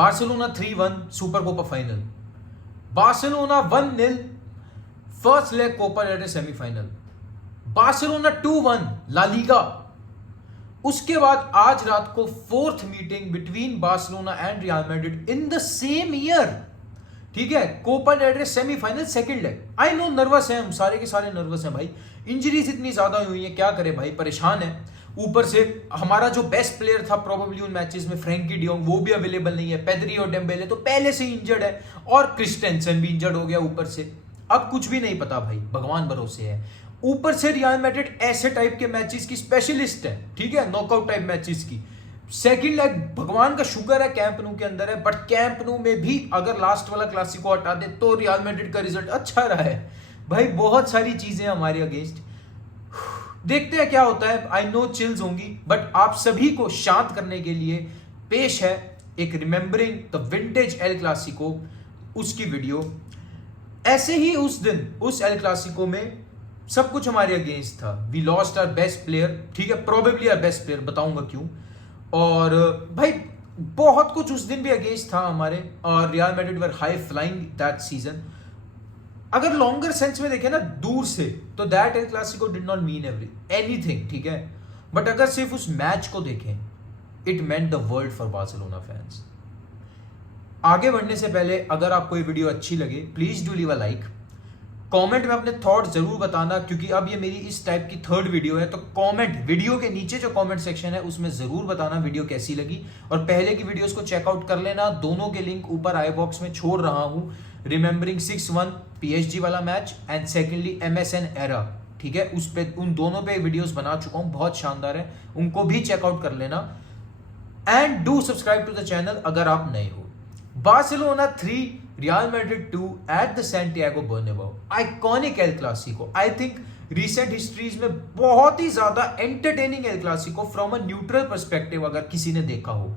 Barcelona 3-1 super Copa final, Barcelona 1-0 first leg Copa del Rey semifinal, Barcelona 2-1 La Liga. उसके बाद आज रात को fourth meeting between Barcelona and Real Madrid in the same year, ठीक है, Copa del Rey semifinal second leg. I know nervous है, हम सारे के सारे नर्वस हैं भाई, इंजरीज इतनी ज्यादा हुई है, क्या करे भाई, परेशान है। ऊपर से हमारा जो बेस्ट प्लेयर था प्रोबेबली उन मैचेस में फ्रैंकी डियोंग, वो भी अवेलेबल नहीं है, पेद्री और डेम्बेले तो पहले से ही इंजर्ड है, और क्रिस्टेंसन भी इंजर्ड हो गया ऊपर से। अब कुछ भी नहीं पता भाई, भगवान भरोसे है। ऊपर से रियल मैड्रिड ऐसे टाइप के मैचेस की स्पेशलिस्ट है, ठीक है, नॉकआउट टाइप मैचेस की। सेकंड लेग भगवान का शुक्र है कैंप नु के अंदर है, बट कैंप नु में भी अगर लास्ट वाला क्लासिको हटा दे तो रियल मैड्रिड का रिजल्ट अच्छा रहा है भाई। बहुत सारी चीजें हमारे अगेंस्ट, देखते हैं क्या होता है। आई नो चिल्स होंगी, बट आप सभी को शांत करने के लिए पेश है एक remembering the vintage El Clasico, उसकी वीडियो। ऐसे ही उस दिन उस एल क्लासिको में सब कुछ हमारे अगेंस्ट था, we lost our best player, ठीक है, प्रोबेबली आवर बेस्ट प्लेयर, बताऊंगा क्यों। और भाई बहुत कुछ उस दिन भी अगेंस्ट था हमारे, और real Madrid were high flying that season. अगर लॉन्गर सेंस में देखें ना दूर से, तो that El Clasico did not mean anything, ठीक है, बट अगर सिर्फ उस मैच को देखें, it meant the world for Barcelona fans. आगे बढ़ने से पहले अगर आपको ये वीडियो अच्छी लगे, please do leave a like, comment में अपने थॉट जरूर बताना, क्योंकि अब ये मेरी इस टाइप की थर्ड वीडियो है, तो कमेंट, वीडियो के नीचे जो कमेंट सेक्शन है उसमें जरूर बताना वीडियो कैसी लगी, और पहले की वीडियोस को चेकआउट कर लेना, दोनों के लिंक ऊपर आई बॉक्स में छोड़ रहा हूं। रिमेंबरिंग 6-1 पीएसजी वाला match and secondly MSN era, ठीक है, उस पे उन दोनों पे वीडियोस बना चुका हूं, बहुत शानदार है, उनको भी चेकआउट कर लेना। And do subscribe to the channel अगर आप नए हो। Barcelona 3 Real Madrid 2 at the Santiago Bernabeu, iconic El Clasico. I think recent histories में बहुत ही ज्यादा entertaining El Clasico from a neutral perspective, अगर किसी ने देखा हो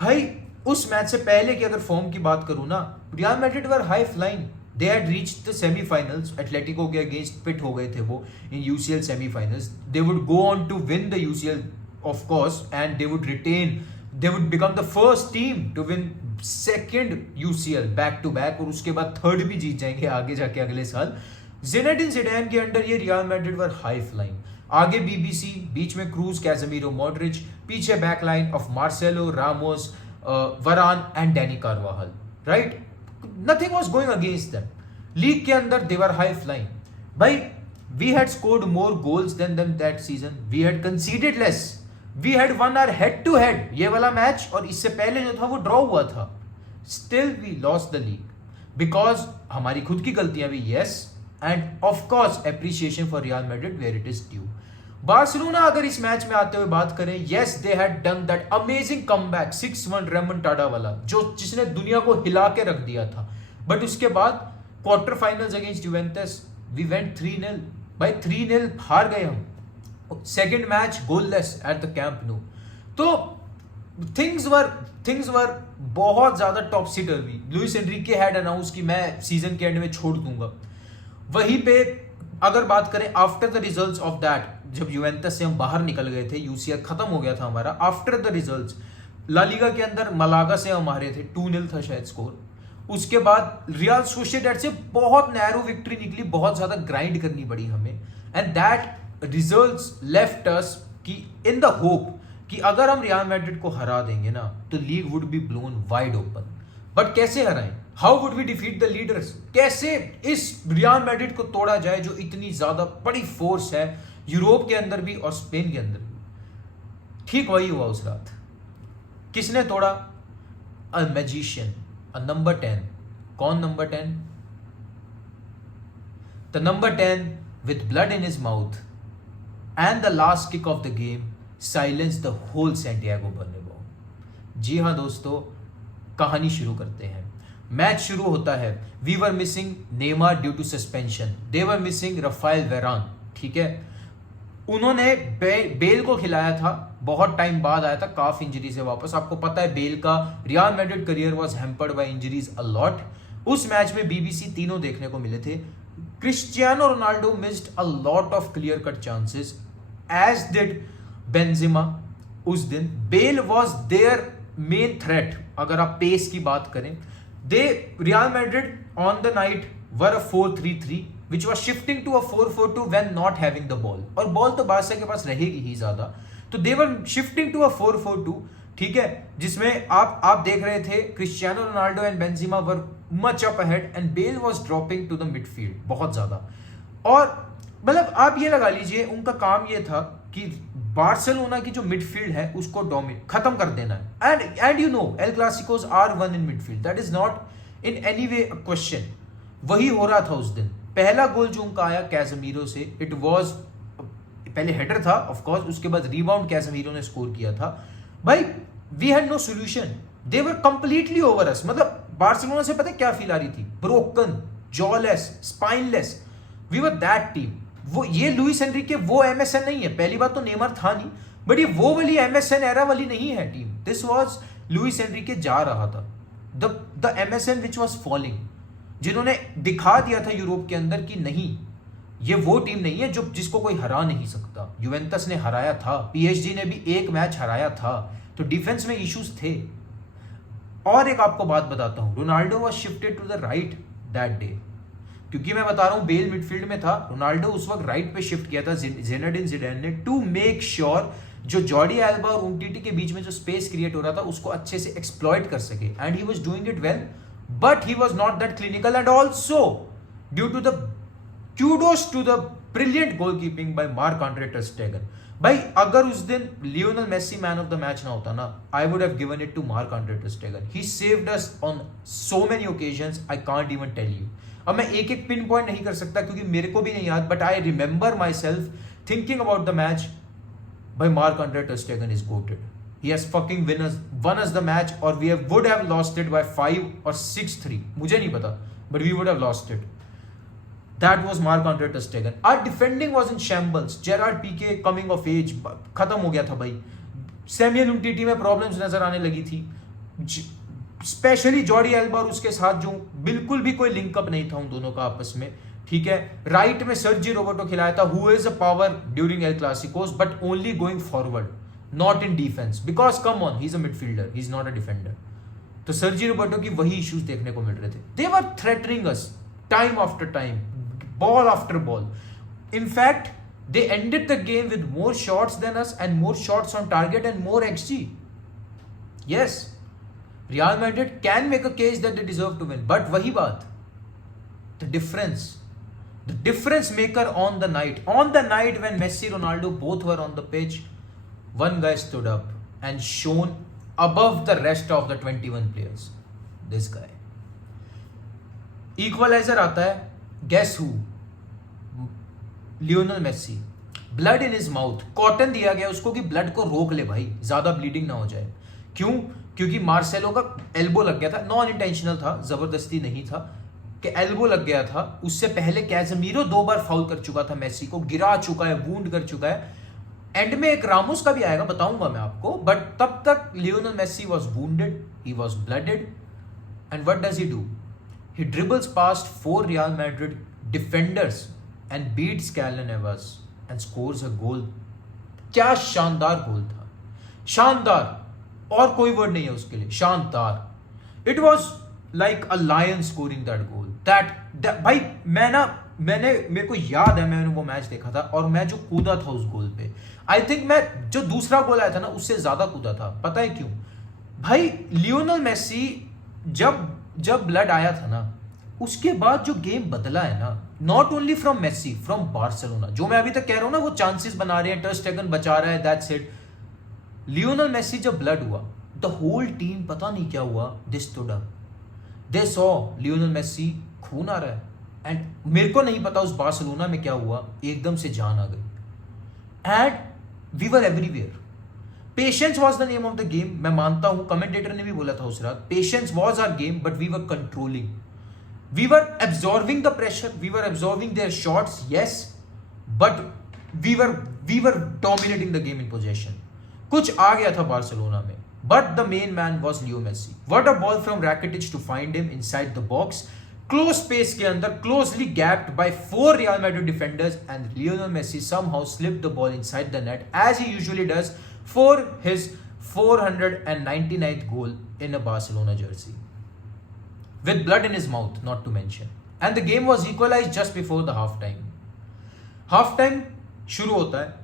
भाई। उस मैच से पहले की अगर फॉर्म की बात करूं ना, Real Madrid were high flying, they had reached the semifinals, Atletico के अगेंस्ट पिट हो गए थे वो in UCL semifinals, they would go on to win the UCL of course, and they would retain, they would become the first team to win second UCL back to back, और उसके बाद third भी जीत जाएंगे आगे जाके अगले साल। ज़िनेडिन ज़िडान के अंडर ये Real Madrid were high flying. आगे बीबीसी, बीच में क्रूज, कैज़ेमीरो, मॉड्रिच, पीछे backline of Marcelo, Ramos, Varane and Dani Carvajal, right, nothing was going against them. League के अंदर दे वर हाई फ्लाइंग भाई। We had scored more goals than them that season, we had conceded less, we had won our head to head, ये वाला match और इससे पहले जो था वो ड्रॉ हुआ था, still we lost the league because हमारी खुद की गलतियां भी, yes, and of course appreciation for Real Madrid where it is due. Barcelona अगर इस मैच में आते हुए बात करें, yes they had done that amazing comeback 6-1 remontada वाला, जो जिसने दुनिया को हिला के रख दिया था, बट उसके बाद quarter finals against Juventus we went 3-0 भाई, 3-0 हार गए हम। Second match goalless at the Camp Nou, तो थिंग्स वर बहुत ज्यादा टॉप सीटर हुई। लुइस एनरिके हैड अनाउंस कि मैं सीजन के एंड में छोड़ दूंगा। वहीं पे अगर बात करें after the results of that, जब यूवेंटस से हम बाहर निकल गए थे, यूसीएल खत्म हो गया था हमारा, after the results La Liga के अंदर मलागा से हम हारे थे, 2-0 था शायद स्कोर। उसके बाद रियल सोसिएडेड से बहुत नैरो विक्ट्री निकली, बहुत ज्यादा ग्राइंड करनी पड़ी हमें, एंड दैट रिजल्ट्स लेफ्ट अस कि इन द होप कि अगर हम रियल मैड्रिड को हरा देंगे ना तो league would be blown wide open. But कैसे हराएं, how would we defeat the leaders, कैसे इस रियल मैड्रिड को तोड़ा जाए जो इतनी ज्यादा बड़ी फोर्स है यूरोप के अंदर भी और स्पेन के अंदर भी। ठीक वही हुआ उस रात। किसने तोड़ा? A magician, a number 10। कौन number 10? The number 10 with blood in his mouth and the last kick of the game silenced the whole Santiago Bernabeu। जी हाँ दोस्तों, कहानी शुरू करते हैं। मैच शुरू होता है, we were missing Neymar due to suspension, they were missing Raphael Varane, ठीक है, उन्होंने बेल को खिलाया था, बहुत टाइम बाद आया था काफ इंजरी से वापस। आपको पता है बेल का Real Madrid career was hampered by injuries a lot. उस मैच में बीबीसी तीनों देखने को मिले थे। Cristiano Ronaldo missed a lot of clear cut chances, as did Benzema उस दिन। Bale was their main threat अगर आप पेस की बात करें, the Real Madrid on the night were a 4-3-3 which was shifting to a 4-4-2 when not having the ball, और ball तो Barça के पास रहेगी ही ज्यादा, तो दे वर शिफ्टिंग टू अ 4-4-2, ठीक है, जिसमें आप देख रहे थे Cristiano Ronaldo and Benzema were much up ahead and Bale was dropping to the midfield बहुत ज्यादा। और मतलब आप ये लगा लीजिए उनका काम ये था कि बार्सिलोना की जो मिडफील्ड है उसको डोमिनेट खत्म कर देना है, and you know El Clasicos are won in midfield, that is not in any way a question. वही हो रहा था उस दिन। पहला गोल जो उनका आया कैसेमीरो से, इट वाज पहले हेडर था ऑफ कोर्स, उसके बाद रिबाउंड कैसेमीरो ने स्कोर किया था। भाई we had no solution, they were completely over us. मतलब बार्सिलोना से पता है क्या फील आ रही थी? Broken, jawless, spineless, we were that team. वो ये लुइस एनरिके वो एमएसएन नहीं है, पहली बात तो नेमार था नहीं, बट ये वो वाली एमएसएन एरा वाली नहीं है team. This was Luis Enrique जा रहा था, the MSN which was falling, जिन्होंने दिखा दिया था यूरोप के अंदर कि नहीं ये वो टीम नहीं है जो जिसको कोई हरा नहीं सकता। यूवेंटस ने हराया था, पीएसजी ने भी एक मैच हराया था, तो डिफेंस में इश्यूज थे। और एक आपको बात बताता हूं, Ronaldo was shifted to the right that day, क्योंकि मैं बता रहा हूं बेल मिडफील्ड में था, रोनाल्डो उस वक्त राइट पे शिफ्ट किया था ज़िनेडिन ज़िडान ने, टू मेक श्योर जो जॉर्डी एल्बा और उमटीटी के बीच में जो स्पेस क्रिएट हो रहा था उसको अच्छे से एक्सप्लॉइट कर सके, and he was doing it well, but he was not that clinical, and also due to the kudos to the brilliant goalkeeping by Marc-Andre ter Stegen। भाई अगर उस दिन Lionel Messi man of the match ना होता ना, I would have given it to Marc-Andre ter Stegen। He saved us on so many occasions, I can't even tell you. अब मैं एक एक पिन पॉइंट नहीं कर सकता क्योंकि मेरे को भी नहीं याद, but I remember my self thinking about the match, भाई Marc-Andre ter Stegen is goated। He has fucking won us the match, or we would have lost it by 5 or 6-3, मुझे नहीं पता, but we would have lost it। That was Marc-Andre ter Stegen। Our defending was in shambles। Gerard Piqué coming of age, खत्म हो गया था भाई। Samuel Umtiti में problems नजर आने लगी थी, स्पेशली जॉर्डी एल्बा और उसके साथ जो बिल्कुल भी कोई लिंकअप नहीं था उन दोनों का आपस में, ठीक है। राइट में सर्जी रोबर्टो खिलाया था, who is a power during El Clasicos, but only going forward, not in defence, because come on, he is a midfielder, he is not a defender. तो सर्जी रोबर्टो की वही इश्यूज देखने को मिल रहे थे। They were threatening us time after time, ball after ball. In fact they ended the game with more shots than us and more shots on target and more XG। Yes, Real Madrid can make a case that they deserve to win, but वही बात, the difference maker on the night when Messi, Ronaldo both were on the pitch, one guy stood up and shone above the rest of the 21 players, this guy। Equalizer आता है, guess who? Lionel Messi. Blood in his mouth, cotton दिया गया उसको कि blood को रोक ले भाई, ज्यादा ब्लीडिंग ना हो जाए। क्यों? क्योंकि मार्सेलो का एल्बो लग गया था, नॉन इंटेंशनल था, जबरदस्ती नहीं था, कि एल्बो लग गया था। उससे पहले कैसेमीरो 2 बार फाउल कर चुका था, मेसी को गिरा चुका है, वूंड कर चुका है। एंड में एक रामोस का भी आएगा, बताऊंगा मैं आपको, बट तब तक Lionel Messi was wounded, he was blooded, and what does he do? He dribbles past 4 Real Madrid defenders and beats Keylor Navas and scores a goal। क्या शानदार गोल था, शानदार, और कोई वर्ड नहीं है उसके लिए, शानदार। It was like a lion scoring that goal। that भाई मेरे को याद है, मैंने वो मैच देखा था और मैं जो कूदा था उस गोल पे, आई थिंक मैं जो दूसरा गोल आया था ना उससे ज्यादा कूदा था। पता है क्यों? भाई लियोनेल मेसी जब ब्लड आया था ना, उसके बाद जो गेम बदला है ना, not only from Messi, from Barcelona. जो मैं अभी तक कह रहा हूं ना, वो चांसेस बना रहे हैं, टर स्टेगन बचा रहा है, दैट्स इट। लियोनेल मेसी जब ब्लड हुआ, द होल टीम, पता नहीं क्या हुआ, they stood up, they saw Lionel Messi, खून आ रहा है, एंड मेरे को नहीं पता उस बार्सिलोना में क्या हुआ, एकदम से जान आ गई, and we were everywhere. Patience was the name of the game. मैं मानता हूं, कमेंटेटर ने भी बोला था उस रात, patience was our game, but we were controlling, we were absorbing the pressure, we were absorbing their shots, yes, but we were dominating the game in possession। कुछ आ गया था बार्सिलोना में, but the main man was Leo Messi। What a ball from Rakitic to find him inside the box, close space के अंदर, closely gapped by 4 Real Madrid defenders, and Lionel Messi somehow slipped the ball inside the net as he usually does for his 499th goal in a Barcelona jersey. With blood in his mouth, not to mention. And the game was equalized just before the half time. Half time शुरू होता है,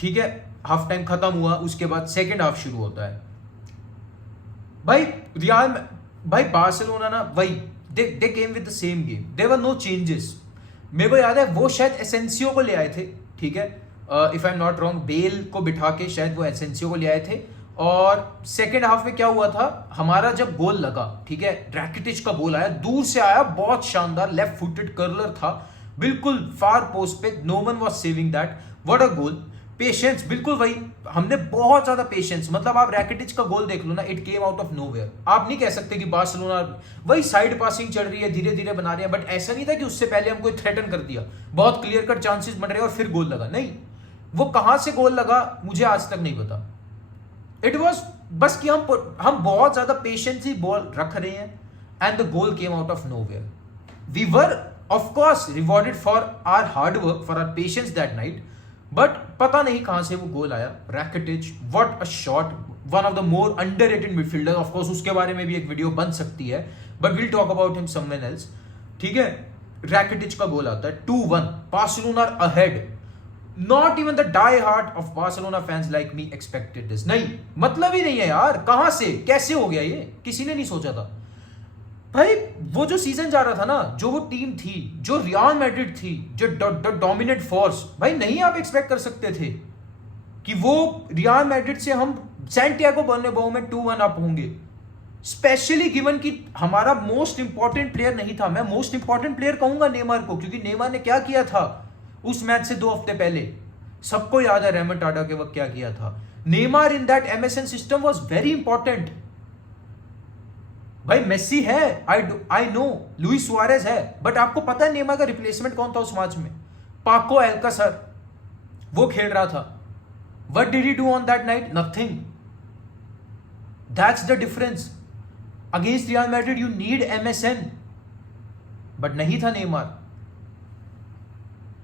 ठीक है, half time खत्म हुआ, उसके बाद second half शुरू होता है. भाई बार्सिलोना ना वही they came with the same game, there were no changes. मेरे को याद है वो शायद एसेंसियो को ले आए थे, ठीक है, if I am not wrong, Bale को बिठा के शायद वो एसेंसियो को ले आए थे. और सेकेंड हाफ में क्या हुआ था, हमारा जब गोल लगा, ठीक है, रैकिटिच का गोल आया, दूर से आया, बहुत शानदार लेफ्ट फुटेड कर्लर था, बिल्कुल फार पोस्ट पे, no one was saving that. What a goal. Patience, बिल्कुल वही, हमने बहुत ज्यादा पेशेंस, मतलब आप रैकिटिच का गोल देख लो ना, it came out of nowhere. आप नहीं कह सकते कि बार्सिलोना वही साइड पासिंग चल रही है, धीरे धीरे बना रहे हैं, बट ऐसा नहीं था कि उससे पहले हम कोई थ्रेटन कर दिया, बहुत क्लियर कट चांसेस बन रहे हैं और फिर गोल लगा. नहीं, वो कहां से गोल लगा मुझे आज तक नहीं पता. इट वॉज बस कि हम बहुत ज्यादा पेशेंसली बॉल रख रहे हैं and the goal came out of nowhere. We were of course rewarded for our hard work, for our patience that night, but पता नहीं कहां से वो गोल आया. Rakitic, what a shot, one of the more underrated midfielder. Of course उसके बारे में भी एक वीडियो बन सकती है, but will talk about him somewhere else. ठीक है, रैकिटिच का गोल आता है, 2-1, Barcelona ahead. Not even the die-hard of Barcelona fans like me expected this. नहीं, मतलब ही नहीं है यार, कहां से कैसे हो गया ये, किसी ने नहीं सोचा था. भाई वो जो सीजन जा रहा था ना, जो वो टीम थी, जो रियल मैड्रिड थी, जो डोमिनेट फोर्स, भाई नहीं आप एक्सपेक्ट कर सकते थे कि वो रियल मैड्रिड से हम सैंटियागो बर्नाब्यू में 2-1 अप होंगे. स्पेशली गिवन कि हमारा मोस्ट इंपॉर्टेंट प्लेयर नहीं था. मैं मोस्ट इंपॉर्टेंट प्लेयर कहूंगा नेमार को, क्योंकि नेमार ने क्या किया था उस मैच से 2 हफ्ते पहले, सबको याद है रेमोंटाडा के वक्त क्या किया था. Neymar in that MSN system was very important. भाई मेसी है, आई नो, लुइस सुआरेज है, बट आपको पता है नेमार का रिप्लेसमेंट कौन था उस मैच में? पाको एल्कासर, वो खेल रहा था. What did he do on that night? Nothing. That's the difference. Against real Madrid you need MSN, but नहीं था Neymar.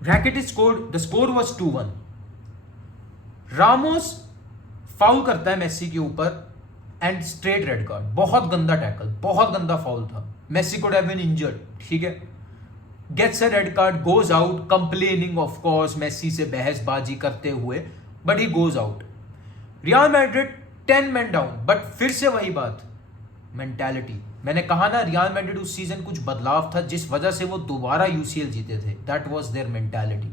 Rakitic scored, the score was 2-1. Ramos foul करता है मेसी के ऊपर एंड स्ट्रेट रेड कार्ड. बहुत गंदा tackle, बहुत गंदा फाउल था. Messi could have been injured, ठीक है. Gets a red card, goes out, complaining of course Messi से बहसबाजी करते हुए, but he goes out. Real Madrid 10 men down, but फिर से वही बात, मेंटालिटी. मैंने कहा ना, रियल मैड्रिड उस सीजन कुछ बदलाव था जिस वजह से वो दोबारा यूसीएल जीते थे. That was their mentality.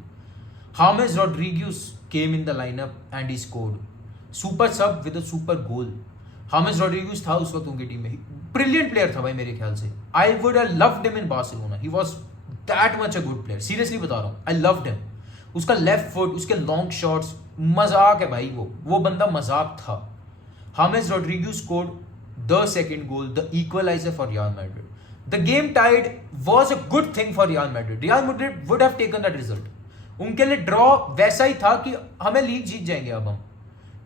James Rodriguez came in the lineup and he scored. Super sub with a super goal. James Rodriguez था उस वक्त उनकी टीम में, ब्रिलियंट प्लेयर था भाई मेरे ख्याल से. I would have loved him in Barcelona. He was that much a good player, seriously बता रहा हूं. I loved him. उसका लेफ्ट फुट, उसके लॉन्ग शॉट्स, मजाक है भाई. वो बंदा मजाक था. James Rodriguez scored the second goal, the equalizer for Real Madrid. The game tied was a good thing for Real Madrid. Real Madrid would have taken that result. उनके लिए ड्रॉ वैसा ही था कि हमें लीग जीत जाएंगे अब हम,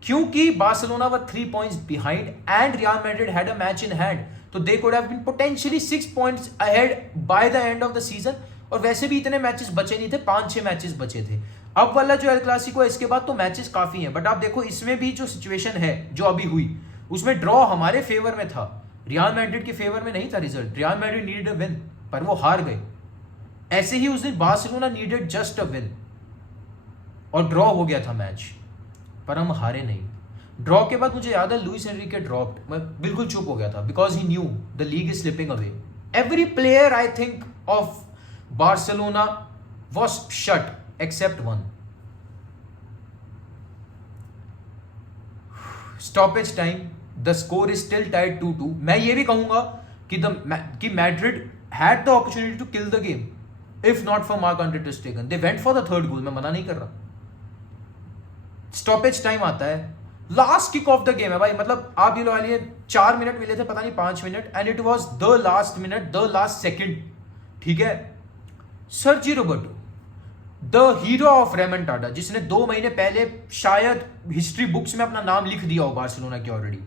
क्योंकि Barcelona were 3 points behind and Real Madrid had a match in hand. तो they could have been potentially 6 points ahead by the end of the season. और वैसे भी इतने मैचेस बचे नहीं थे, 5-6 मैचेस बचे थे. अब वाला जो एल क्लासिको है, इसके बाद तो मैचेस काफी हैं, बट आप देखो इसमें भी जो सिचुएशन है जो अभी हुई, उसमें ड्रॉ हमारे फेवर में था, रियल मैड्रिड के फेवर में नहीं था result. Real Madrid needed a win, पर वो हार गए. ऐसे ही उस दिन Barcelona needed just a win और ड्रॉ हो गया था मैच, पर हम हारे नहीं. ड्रॉ के बाद मुझे याद है लुइस एनरिके ड्रॉप्ड. मैं बिल्कुल चुप हो गया था, because he knew the league is slipping away. Every player I think of Barcelona was shut except one. Stoppage time, the score is still tied 2-2. मैं ये भी कहूंगा कि Madrid had the opportunity to kill the game if not for Marc-Andre ter Stegen. They went for the third goal, मैं मना नहीं कर रहा. स्टॉपेज टाइम आता है, last kick of the game है भाई. मतलब आप ये लो, 4 मिनट मिले थे, पता नहीं 5 minute, and it was the last minute, the last second. ठीक है, सर्जी रोबर्टो, द हीरो ऑफ रेमोंटाडा, जिसने 2 महीने पहले शायद हिस्ट्री बुक्स में अपना नाम लिख दिया हो बार्सिलोना की ऑलरेडी,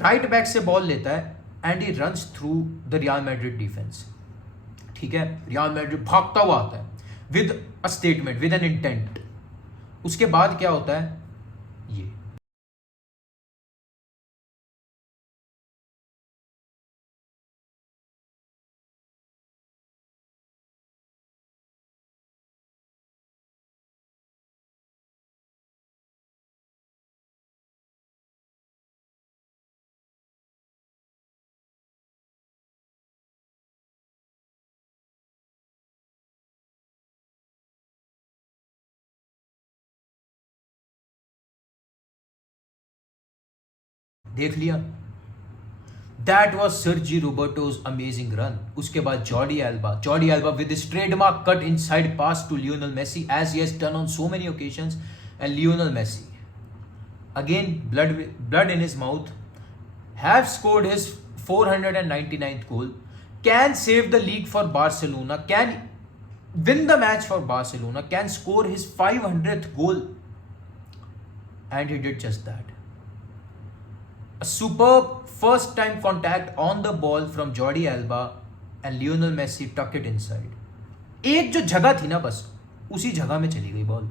राइट बैक से बॉल लेता है and he runs through the Real Madrid defence. ठीक है, रियल मैड्रिड भागता हुआ आता है with a statement, with an intent. उसके बाद क्या होता है, ये देख लिया। That was Sergi Roberto's amazing run. उसके बाद Jordi Alba with his trademark cut inside pass to Lionel Messi as he has done on so many occasions, and Lionel Messi again blood in his mouth have scored his 499th goal, can save the league for Barcelona, can win the match for Barcelona, can score his 500th goal, and he did just that. A superb first time contact on the ball from Jordi Alba and Lionel Messi tucked it inside. एक जो जगह थी ना, बस उसी जगह में चली गई बॉल।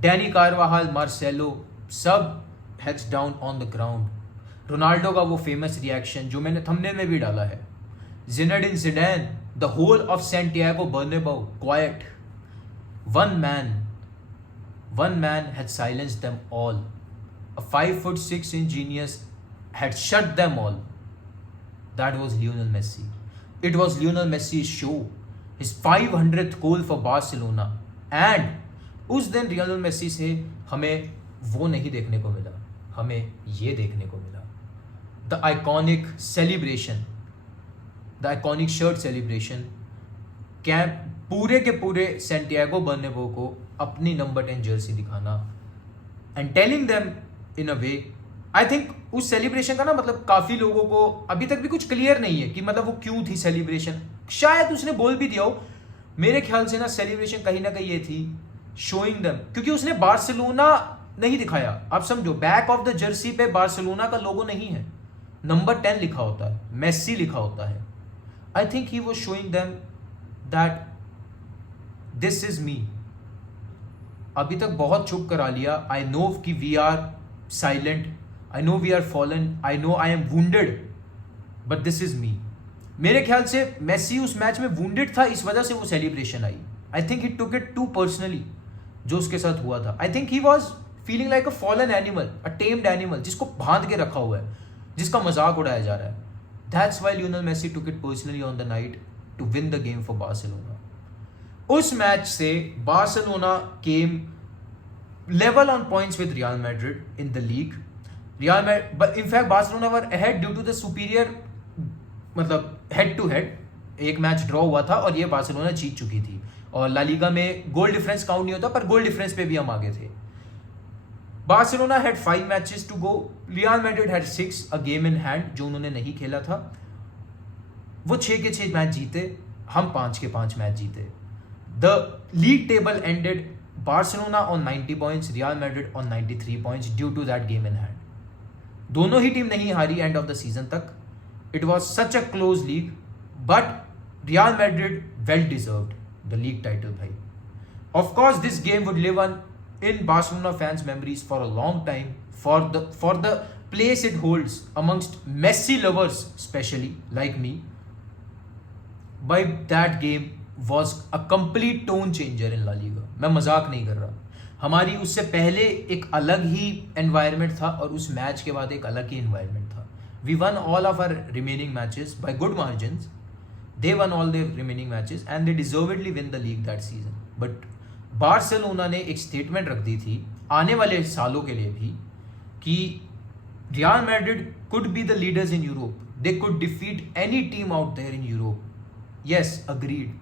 डैनी कार्वाहाल, मार्सेलो सब heads down on the ground. Ronaldo का वो फेमस रिएक्शन जो मैंने थंबनेल में भी डाला है। Zinedine Zidane, the whole of Santiago Bernabeu quiet. One man had silenced them all. A 5'6" genius had shut them all. That was Lionel Messi. It was Lionel Messi's show. His 500th goal for Barcelona. And उस दिन Lionel Messi से हमें वो नहीं देखने को मिला, हमें ये देखने को मिला। The iconic celebration, the iconic shirt celebration, camp पूरे के पूरे सैंटियागो बर्नाब्यू को अपनी नंबर 10 जर्सी दिखाना and telling them in a way. I think उस सेलिब्रेशन का ना मतलब काफ़ी लोगों को अभी तक भी कुछ क्लियर नहीं है कि मतलब वो क्यों थी सेलिब्रेशन। शायद उसने बोल भी दिया हो, मेरे ख्याल से ना सेलिब्रेशन कहीं ना कहीं ये थी शोइंग देम, क्योंकि उसने बार्सिलोना नहीं दिखाया। आप समझो, बैक ऑफ द जर्सी पे बार्सिलोना का लोगो नहीं है, नंबर 10 लिखा होता है, मेसी लिखा होता है। I think he was showing them that this is me. अभी तक बहुत चुप करा लिया। आई नो कि we are silent, I know we are fallen, I know I am wounded, but this is me. मेरे ख्याल से मेसी उस मैच में वुंडेड था, इस वजह से वो सेलिब्रेशन आई। I think he took it too personally जो उसके साथ हुआ था। I think he was feeling like a fallen animal, a tamed animal जिसको बांध के रखा हुआ है, जिसका मजाक उड़ाया जा रहा है। That's why Lionel Messi took it personally on the night to win the game for Barcelona. उस मैच से Barcelona came level on points with Real Madrid in the league. In fact Barcelona were ahead due to the superior, मतलब head to head एक match draw हुआ था और ये Barcelona जीत चुकी थी। और ला लीगा में गोल डिफरेंस काउंट नहीं होता, पर गोल डिफरेंस पे भी हम आगे थे। Barcelona had 5 matches to go, Real Madrid had 6, a game in hand जो उन्होंने नहीं खेला था। वो 6 के 6 मैच जीते, हम 5 के 5 मैच जीते। The league table ended Barcelona on 90 points, Real Madrid on 93 points due to that game in hand. दोनों ही टीम नहीं हारी एंड ऑफ द सीजन तक। It was such a close league, but Real Madrid well deserved the league title bhai. Of course this game would live on in Barcelona fans memories for a long time for the place it holds amongst Messi lovers especially like me. By that game was a complete tone changer in La Liga. मैं मजाक नहीं कर रहा। हमारी उससे पहले एक अलग ही एनवायरनमेंट था और उस मैच के बाद एक अलग ही एनवायरनमेंट था। We won all of our remaining matches by good margins. They won all their remaining matches and they deservedly win the league that season. But Barcelona ने एक स्टेटमेंट रख दी थी आने वाले सालों के लिए भी कि real Madrid could be the leaders in Europe. They could defeat any team out there in Europe. Yes, agreed.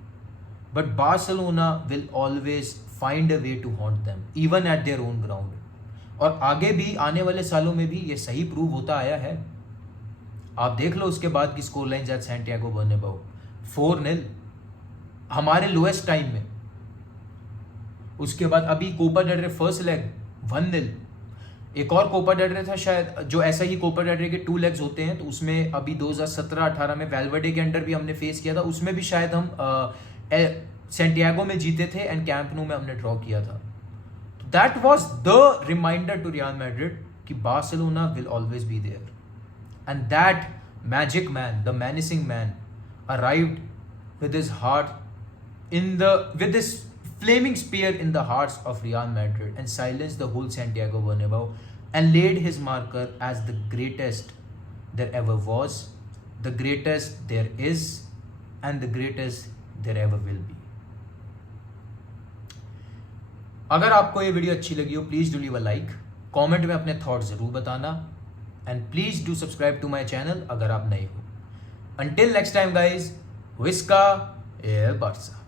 But Barcelona will always find a way to haunt them, even at their own ground. और आगे भी आने वाले सालों में भी ये सही प्रूव होता आया है। आप देख लो उसके बाद की score line at Santiago Bernabeu 4-0 हमारे लोएस्ट टाइम में। उसके बाद अभी कोपा डेल रे फर्स्ट लेग 1-0। एक और कोपा डेल रे था शायद जो ऐसा ही कोपा डेल रे के 2 लेग्स होते हैं, तो उसमें अभी 2017-18 में वेल्वेडे के अंडर भी हमने फेस किया था। उसमें भी शायद हम सैंटियागो में जीते थे एंड कैंप नो में हमने ड्रॉ किया था। तो that was the reminder to Real Madrid कि Barcelona will always be there and that magic man, the menacing man arrived with his heart with his flaming spear in the hearts of Real Madrid and silenced the whole Santiago Bernabeu and laid his marker as the greatest there ever was, the greatest there is, and the greatest there ever will be. अगर आपको ये video अच्छी लगी हो please do leave a like, comment में अपने thoughts जरूर बताना and please do subscribe to my channel अगर आप नए हो. अंटिल नेक्स्ट टाइम गाइज, विस्का एल बार्सा.